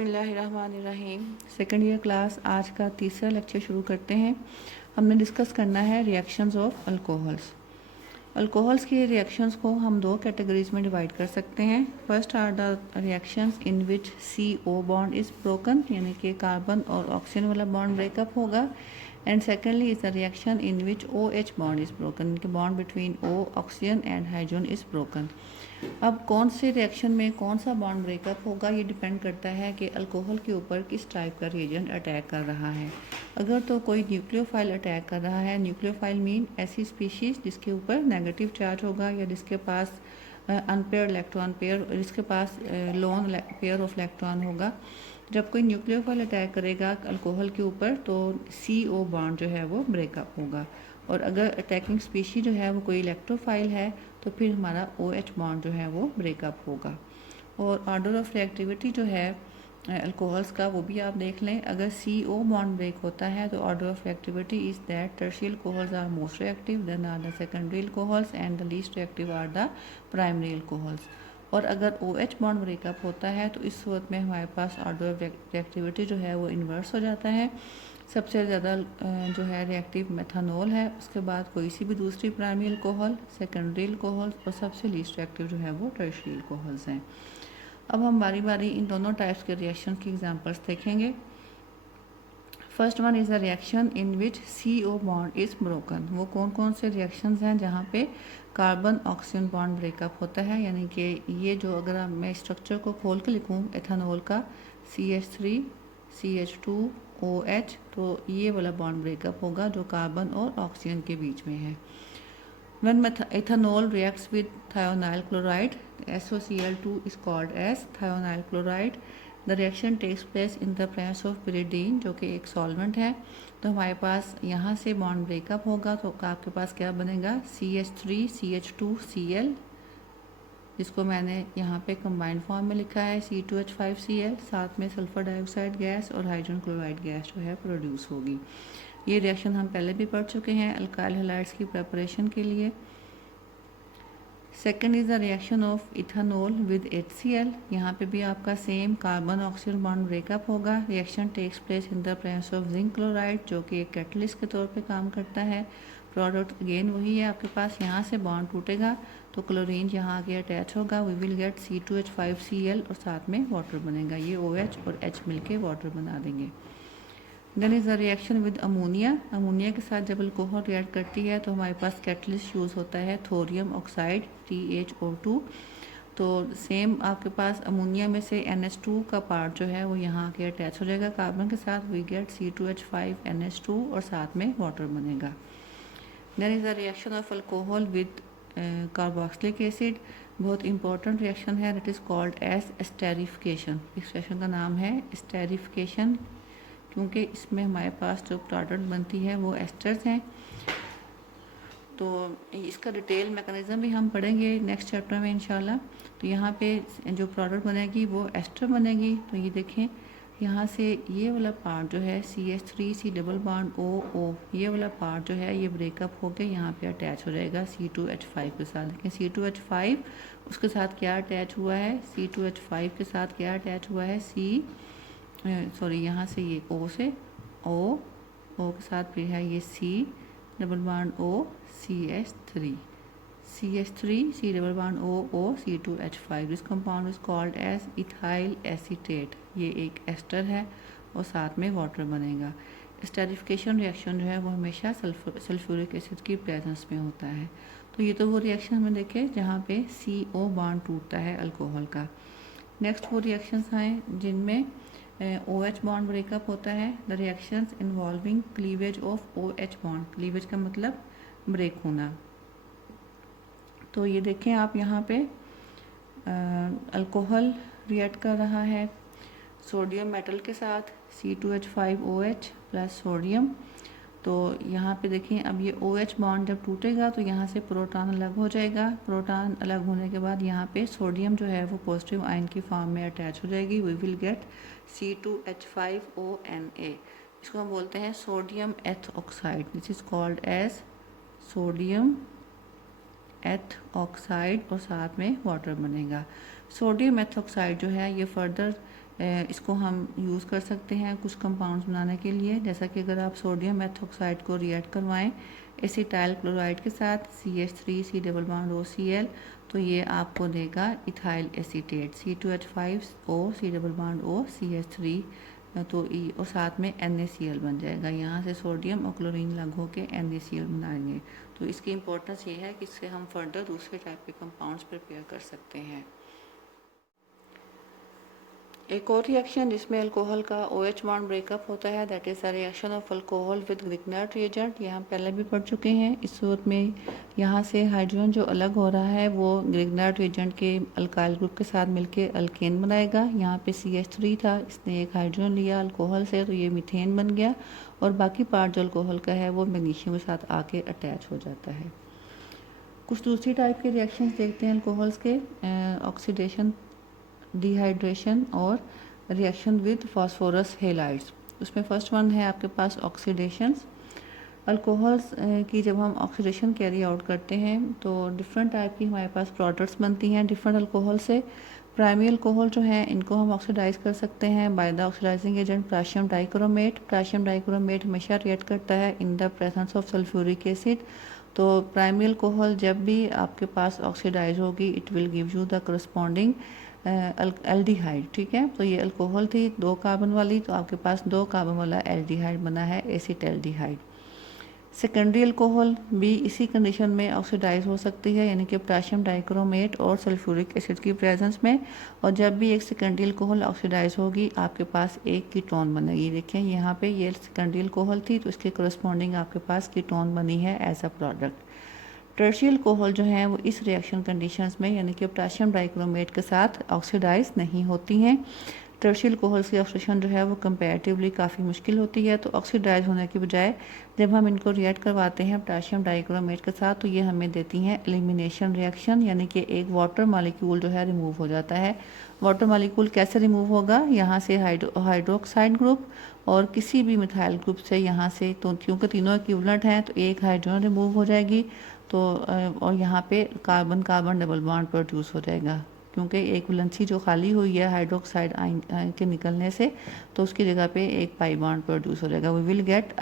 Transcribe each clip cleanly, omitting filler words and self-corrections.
बिस्मिल्लाहिर्रहमानिर्रहीम। Second year class आज का तीसरा लेक्चर शुरू करते हैं। हमने डिस्कस करना है रिएक्शंस ऑफ अल्कोहल्स। अल्कोहल्स के रिएक्शंस को हम दो कैटेगरीज में डिवाइड कर सकते हैं। First are the reactions in which CO bond is broken, यानी कि कार्बन और ऑक्सीजन वाला बॉन्ड ब्रेकअप होगा। And secondly is the reaction in which OH bond is broken, कि bond between O oxygen and hydrogen is broken. अब कौन से reaction में कौन सा बॉन्ड ब्रेकअप होगा, ये डिपेंड करता है कि अल्कोहल के ऊपर किस टाइप का रिएजेंट अटैक कर रहा है। अगर तो कोई न्यूक्लियोफाइल अटैक कर रहा है, न्यूक्लियोफाइल मीन ऐसी स्पीशीज़ जिसके ऊपर नेगेटिव चार्ज होगा या जिसके पास अनपेयर इलेक्ट्रॉन पेयर, जिसके पास लोन पेयर ऑफ इलेक्ट्रॉन होगा। जब कोई न्यूक्लियोफाइल अटैक करेगा अल्कोहल के ऊपर तो CO बॉन्ड जो है वो ब्रेकअप होगा। और अगर अटैकिंग स्पीशी जो है वो कोई इलेक्ट्रोफाइल है तो फिर हमारा OH बॉन्ड जो है वो ब्रेकअप होगा। और ऑर्डर ऑफ रिएक्टिविटी जो है अल्कोहल्स का वो भी आप देख लें। अगर CO बॉन्ड ब्रेक होता है तो order of reactivity is that tertiary alcohols are most reactive, then are the secondary alcohols and the least reactive are the primary alcohols. और अगर OH बॉन्ड ब्रेकअप होता है तो इस सूरत में हमारे पास ऑर्डर ऑफ रिएक्टिविटी जो है वो इन्वर्स हो जाता है। सबसे ज़्यादा जो है रिएक्टिव मेथनॉल है, उसके बाद कोई सी भी दूसरी प्राइमरी अल्कोहल, सेकेंडरी अल्कोहल और सबसे लीस्ट रिएक्टिव जो है वो टर्शियरी अल्कोहल्स हैं। अब हम बारी बारी इन दोनों टाइप्स के रिएक्शन की एग्जांपल्स देखेंगे। First one is a reaction in which CO bond is broken. वो कौन कौन से रिएक्शंस हैं जहाँ पे कार्बन ऑक्सीजन बॉन्ड ब्रेकअप होता है, यानी कि ये जो अगर मैं स्ट्रक्चर को खोल के लिखूँ एथेनॉल का CH3 CH2 OH, तो ये वाला बॉन्ड ब्रेकअप होगा जो कार्बन और ऑक्सीजन के बीच में है। When ethanol reacts with thionyl chloride, SOCl2 is called as thionyl chloride. The reaction takes place in the presence of pyridine, जो कि एक सॉल्वेंट है। तो हमारे पास यहाँ से बॉन्ड ब्रेकअप होगा तो आपके पास क्या बनेगा, CH3 CH2 Cl, जिसको मैंने यहाँ पे कंबाइंड फॉर्म में लिखा है C2H5Cl, साथ में सल्फर डाइऑक्साइड गैस और हाइड्रोजन क्लोराइड गैस जो है प्रोड्यूस होगी। ये रिएक्शन हम पहले भी पढ़ चुके हैं अल्काइल हैलाइड्स की प्रिपरेशन के लिए। Second is the reaction of ethanol with HCl। यहाँ पे भी आपका same carbon oxygen bond breakup होगा। Reaction takes place in the presence of zinc chloride, जो कि एक कैटलिस्ट के तौर पे काम करता है। प्रोडक्ट अगेन वही है आपके पास, यहाँ से बॉन्ड टूटेगा तो क्लोरीन यहाँ आगे अटैच होगा, वी विल गेट C2H5Cl और साथ में वाटर बनेगा। ये OH और H मिलके वाटर बना देंगे। Then is the reaction with ammonia. Ammonia के साथ जब अल्कोहल रिएक्ट करती है तो हमारे पास कैटलिस्ट यूज़ होता है थोरियम ऑक्साइड THO2। तो सेम आपके पास अमोनिया में से NH2 का पार्ट जो है वो यहाँ आके अटैच हो जाएगा कार्बन के साथ, वी गेट C2H5NH2 और साथ में वाटर बनेगा। Then is the reaction of alcohol with carboxylic acid. बहुत इंपॉर्टेंट रिएक्शन है, that is called as esterification. इस रिएक्शन का नाम है एस्टेरिफिकेशन, क्योंकि इसमें हमारे पास जो प्रोडक्ट बनती है वो एस्टर्स हैं। तो इसका डिटेल मैकेनिज़्म भी हम पढ़ेंगे नेक्स्ट चैप्टर में इंशाल्लाह। तो यहाँ पे जो प्रोडक्ट बनेगी वो एस्टर बनेगी। तो ये देखें यहाँ से ये वाला पार्ट जो है CH3C डबल बॉन्ड OO, ये वाला पार्ट जो है ये ब्रेकअप होकर यहाँ पे अटैच हो जाएगा C2H5 के साथ। लेकिन C2H5 उसके साथ क्या अटैच हुआ है, C2H5 के साथ क्या अटैच हुआ है, यहाँ से ये O से O के साथ फिर है ये C double bond O CH3 C double bond O C2H5। This compound is called as ethyl acetate. ये एक एस्टर है और साथ में वाटर बनेगा। एस्टेरिफिकेशन रिएक्शन जो है वो हमेशा सल्फ्यूरिक एसिड की प्रेजेंस में होता है। तो ये तो वो रिएक्शन हमें देखे जहाँ पे CO बॉन्ड टूटता है अल्कोहल का। नेक्स्ट वो रिएक्शंस हैं जिनमें OH बॉन्ड ब्रेकअप होता है। The reactions involving cleavage of OH bond. Cleavage का मतलब ब्रेक होना। तो ये देखें आप यहाँ पे अल्कोहल रिएक्ट कर रहा है सोडियम मेटल के साथ C2H5OH प्लस सोडियम। तो यहाँ पे देखें अब ये OH बॉन्ड जब टूटेगा तो यहाँ से प्रोटॉन अलग हो जाएगा। प्रोटॉन अलग होने के बाद यहाँ पे सोडियम जो है वो पॉजिटिव आयन की फॉर्म में अटैच हो जाएगी, वी विल गेट C2H5ONa। इसको हम बोलते हैं sodium ethoxide. This is called as sodium ethoxide और साथ में वाटर बनेगा। सोडियम एथ ऑक्साइड जो है ये फर्दर इसको हम यूज़ कर सकते हैं कुछ कंपाउंड्स बनाने के लिए, जैसा कि अगर आप सोडियम मेथॉक्साइड को रिएक्ट करवाएं एसिटाइल क्लोराइड के साथ CH3 C double bond OCl, तो ये आपको देगा ethyl acetate C2H5O C double bond O CH3, तो और साथ में NaCl बन जाएगा। यहाँ से सोडियम और क्लोरीन अलग होकर NaCl बनाएंगे। तो इसकी इम्पोर्टेंस ये है कि इससे हम फर्दर दूसरे टाइप के कंपाउंड्स प्रिपेयर कर सकते हैं। एक और रिएक्शन जिसमें अल्कोहल का OH बॉन्ड ब्रेकअप होता है, that is the reaction of alcohol with Grignard reagent. ये हम पहले भी पढ़ चुके हैं। इस सूरत में यहाँ से हाइड्रोजन जो अलग हो रहा है वो ग्रिग्नार्ड रिएजेंट के अल्काइल ग्रुप के साथ मिलकर अल्केन बनाएगा। यहाँ पे CH3 था, इसने एक हाइड्रोजन लिया अल्कोहल से, तो ये मीथेन बन गया, और बाकी पार्ट जो अल्कोहल का है वो मैग्नीशियम के साथ आके अटैच हो जाता है। कुछ दूसरी टाइप के रिएक्शंस देखते हैं अल्कोहल्स के, ऑक्सीडेशन, डिहाइड्रेशन और रिएक्शन विद फास्फोरस हेलाइड्स। उसमें फर्स्ट वन है आपके पास ऑक्सीडेशंस। अल्कोहल्स की जब हम ऑक्सीडेशन कैरी आउट करते हैं तो डिफरेंट टाइप की हमारे पास प्रोडक्ट्स बनती हैं डिफरेंट अल्कोहल से। प्राइमरी अल्कोहल जो है इनको हम ऑक्सीडाइज कर सकते हैं by the oxidising agent potassium dichromate. Potassium dichromate हमेशा रिएक्ट करता है in the presence of sulphuric acid. तो प्राइमरी अल्कोहल जब भी आपके पास ऑक्सीडाइज होगी it will give you the corresponding aldehyde. ठीक है, तो ये अल्कोहल थी 2 कार्बन वाली, तो आपके पास 2 कार्बन वाला एल्डिहाइड बना है एसिटल्डिहाइड। सेकेंडरी अल्कोहल भी इसी कंडीशन में ऑक्सीडाइज हो सकती है, यानी कि पोटेशियम डाइक्रोमेट और सल्फ्यूरिक एसिड की प्रेजेंस में। और जब भी एक सेकेंडरी अल्कोहल ऑक्सीडाइज होगी आपके पास एक कीटोन बनेगी। देखें यहाँ पे ये सेकेंडरी अल्कोहल थी तो इसके करस्पॉन्डिंग आपके पास कीटोन बनी है as a product. Tertiary alcohol जो है वो इस रिएक्शन कंडीशंस में यानी कि पोटेशियम डाइक्रोमेट के साथ ऑक्सीडाइज नहीं होती हैं। टर्शियल अल्कोहल्स की ऑक्सीडेशन जो है वो कंपैरेटिवली काफ़ी मुश्किल होती है, तो ऑक्सीडाइज होने के बजाय जब हम इनको रिएक्ट करवाते हैं पोटेशियम डाइक्रोमेट के साथ तो ये हमें देती हैं एलिमिनेशन रिएक्शन, यानी कि एक वाटर मालिक्यूल जो है रिमूव हो जाता है। वाटर मालिक्यूल कैसे रिमूव होगा, यहाँ से हाइड्रोक्साइड ग्रुप और किसी भी मिथाइल ग्रुप से यहाँ से, तो क्योंकि तीनों इक्विवेलेंट हैं तो एक हाइड्रोजन रिमूव हो जाएगी, तो और यहाँ पे carbon carbon double bond produce हो जाएगा, क्योंकि एक वैलेंसी जो खाली हुई है हाइड्रोक्साइड आयन के निकलने से, तो उसकी जगह पे एक पाई बॉन्ड प्रोड्यूस हो जाएगा। We will get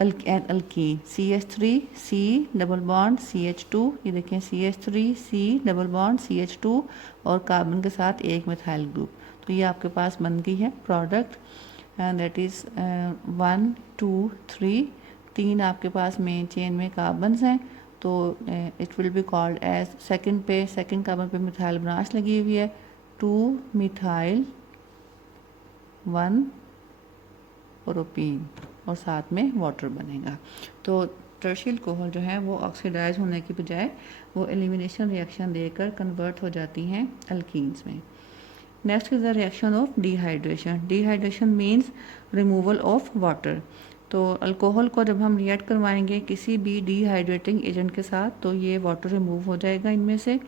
alkene CH3 C double bond CH2, ये देखें CH3 C double bond CH2 और कार्बन के साथ एक मिथाइल ग्रुप, तो ये आपके पास बन गई है प्रोडक्ट, दैट इज़ 1 2 3, 3 आपके पास मेन चेन में कार्बन्स हैं, तो it will be called as second carbon पे मिथाइल ब्रांच लगी हुई है 2 मिथाइल 1 प्रोपीन और साथ में वाटर बनेगा। तो टर्शियल अल्कोहल जो है वो ऑक्सीडाइज होने की बजाय वो एलिमिनेशन रिएक्शन देकर कन्वर्ट हो जाती हैं अल्कीन्स में। Next is the reaction of dehydration. Dehydration means removal of water. तो अल्कोहल को जब हम रिएक्ट करवाएंगे किसी भी डिहाइड्रेटिंग एजेंट के साथ तो ये वाटर रिमूव हो जाएगा इनमें से।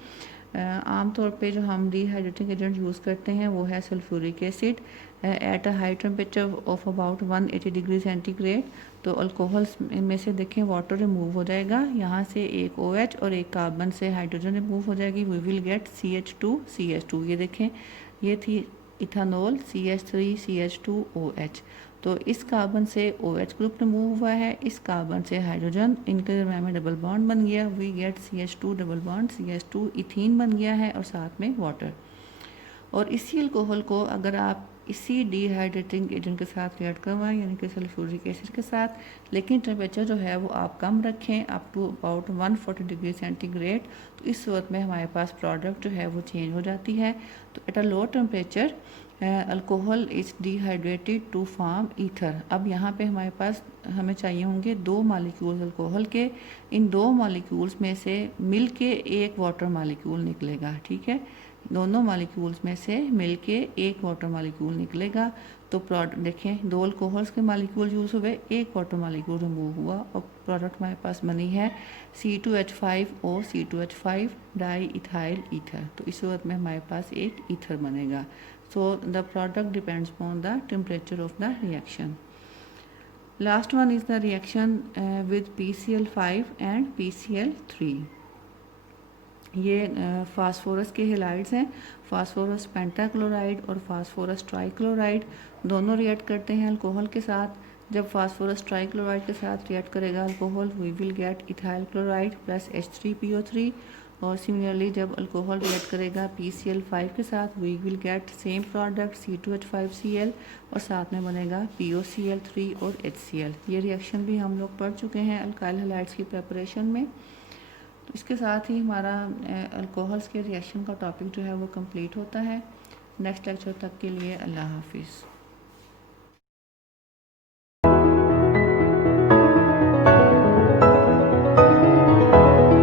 आमतौर पे जो हम डिहाइड्रेटिंग एजेंट यूज़ करते हैं वो है sulphuric acid at a high temperature of about 180 degree centigrade. तो अल्कोहल्स में से देखें वाटर रिमूव हो जाएगा, यहाँ से एक OH और एक कार्बन से हाइड्रोजन रिमूव हो जाएगी, वी विल गेट CH2। ये देखें ये थी इथानॉल CH3 CH2OH। तो इस कार्बन से OH ग्रुप रिमूव हुआ है, इस कार्बन से हाइड्रोजन, इनके दरम्यान में डबल बॉन्ड बन गया, we get CH2 double bond CH2, ethene बन गया है और साथ में वाटर। और इसी अल्कोहल को अगर आप इसी डिहाइड्रेटिंग एजेंट के साथ रिएक्ट करवाएं यानी कि सल्फ्यूरिक एसिड के साथ, लेकिन टेम्परेचर जो है वो आप कम रखें up to about 140 degree centigrade, तो इस सूरत में हमारे पास प्रोडक्ट जो है वो चेंज हो जाती है। तो at a low temperature alcohol is dehydrated to form ether. अब यहाँ पे हमारे पास हमें चाहिए होंगे 2 मालिक्यूल्स अल्कोहल के, इन 2 मालिक्यूल्स में से मिल के एक वाटर मालिक्यूल निकलेगा। ठीक है, दोनों मालिक्यूल्स में से मिलके एक वाटर मालिक्यूल निकलेगा। तो प्रोडक्ट देखें 2 अल्कोहल्स के मालिक्यूल यूज़ हुए, एक वाटर मालिक्यूल रिमूव हुआ और प्रोडक्ट हमारे पास बनी है C2H5O C2H5 di ethyl ether. तो इस सूरत में हमारे पास एक ईथर बनेगा। So the product depends on the temperature of the reaction. Last one is the reaction with PCl5 and PCl3। ये फास्फोरस के हेलाइड्स हैं। फास्फोरस पेंटाक्लोराइड और फास्फोरस ट्राइक्लोराइड दोनों रिएक्ट करते हैं अल्कोहल के साथ। जब फास्फोरस ट्राइक्लोराइड के साथ रिएक्ट करेगा alcohol, we will get ethyl chloride plus H3PO3। और सिमिलरली जब अल्कोहल रिएक्ट करेगा PCl5 के साथ, we will get same product C2H5Cl और साथ में बनेगा POCl3 और HCl। ये रिएक्शन भी हम लोग पढ़ चुके हैं अल्काइल हैलाइड्स की प्रेपरेशन में। तो इसके साथ ही हमारा अल्कोहल्स के रिएक्शन का टॉपिक जो है वो कंप्लीट होता है। नेक्स्ट लेक्चर तक के लिए अल्लाह हाफिज़।